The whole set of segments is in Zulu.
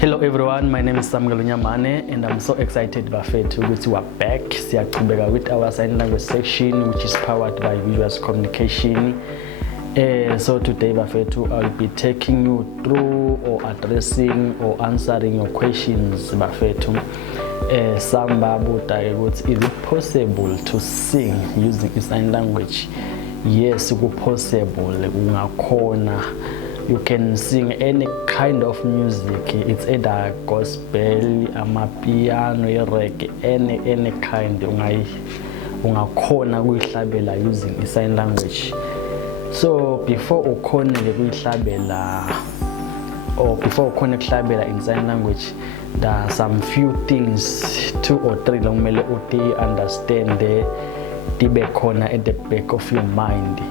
Hello everyone, my name is Samuel Unyamane and I'm so excited bafethu ukuthi we are back. Siyaqhubeka with our sign language section which is powered by Visuals Communication. So today bafethu I'll be taking you through or addressing or answering your questions bafethu. Some babuta ukuthi is it possible to sing using sign language? Yes, it's possible. Ungakhona. You can sing any kind of music. It's either gospel, amapiano, reggae, any kind. Ungakhona kuyihlabela using sign language. So before ukhona kuyihlabela or before ukhona kuhlabela in sign language, there are some few things, 2 or 3 kumele uthi understand tibe khona at the back of your mind.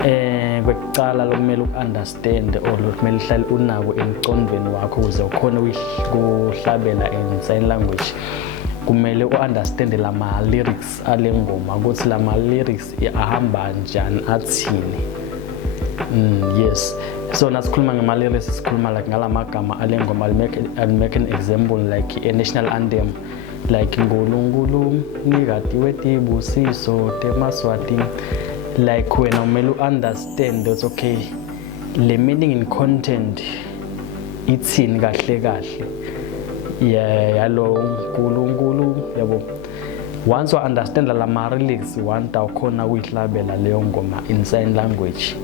Kwekucala lokumele ukunderstand or kumele uhlale unako emqondweni wakho ukuze ukhona ukuhlabela in sign language. Kumele uunderstand lama lyrics ale ngoma ukuthi lama lyrics ahamba njani athini. Yes, so nasikhuluma ngama lyrics sikhuluma like ngalamagama ale ngoma. I'll make an example like a national anthem like Ngulungulu nikati wetibusiso temaswati. Like when you understand that okay, the meaning in content it's in kahle yalo nkulunkulu yabo. Once you understand la lyrics wanta ukhona kuyihlabela leyo ngoma in sign language.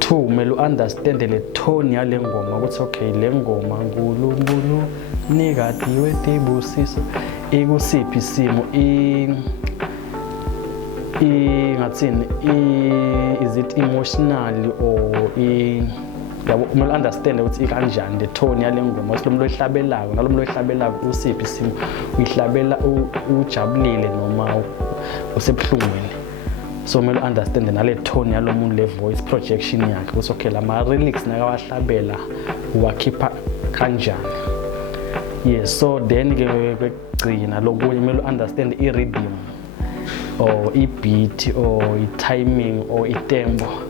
2, umele understand le tone yale ngoma ukuthi okay le ngoma nkulunkulu nikati wetibusiso ikusiphi isimo is it emotional or yabo kumele understand ukuthi kanjani the tone yale ngoma ukuthi lo muntu oyihlabelayo nalo muntu oyihlabelayo usiphi isimo uyihlabela ujabulile noma usebhlungweni. So kumele understand nale tone yalo muntu le voice projection yakhe ukuthi okay lama lyrics nakawahlabela uwakhipha kanjani. Yes, so then ke kwegcina lokunye kumele understand I rhythm or beat or timing or tempo.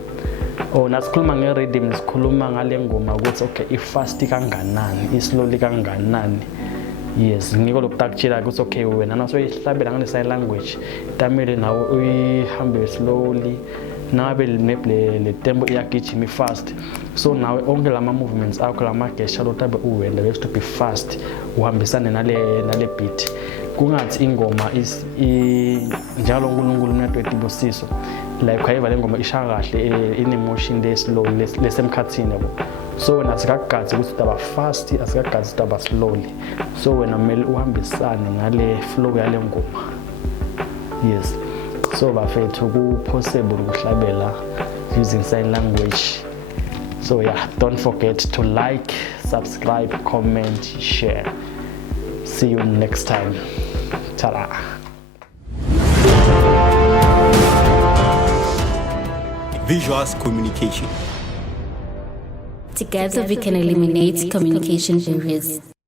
Or nasikhuluma nge rhythm sikhuluma ngale ngoma ukuthi okay ifast kanganani, islowly kanganani. Yes, ngiko lokutakutshela ukuthi okay wena naso uyihlabela ngale sign language tamele nawo uyihambe slowly nabe le tempo iyagijima fast. So nawe onke lama movements akho lama gesture lotabe uwenda bese to be fast uhambisane nale beat. Kungathi ingoma is njalo uNkulunkulu netwetibusiso like khayeva le ngoma isha kahle in emotion le slow lesemkhathini yabo. So wena sikagazi ukuthi utaba fast asikagazi utaba slowly. So wena kumele uhambisane ngale flow yale ngoma. Yes, so bafethu ku possible ukuhlabela using sign language. So yeah, don't forget to like, subscribe, comment, share. See you next time. Ta-da. Visuals Communication. Together we can eliminate communication barriers.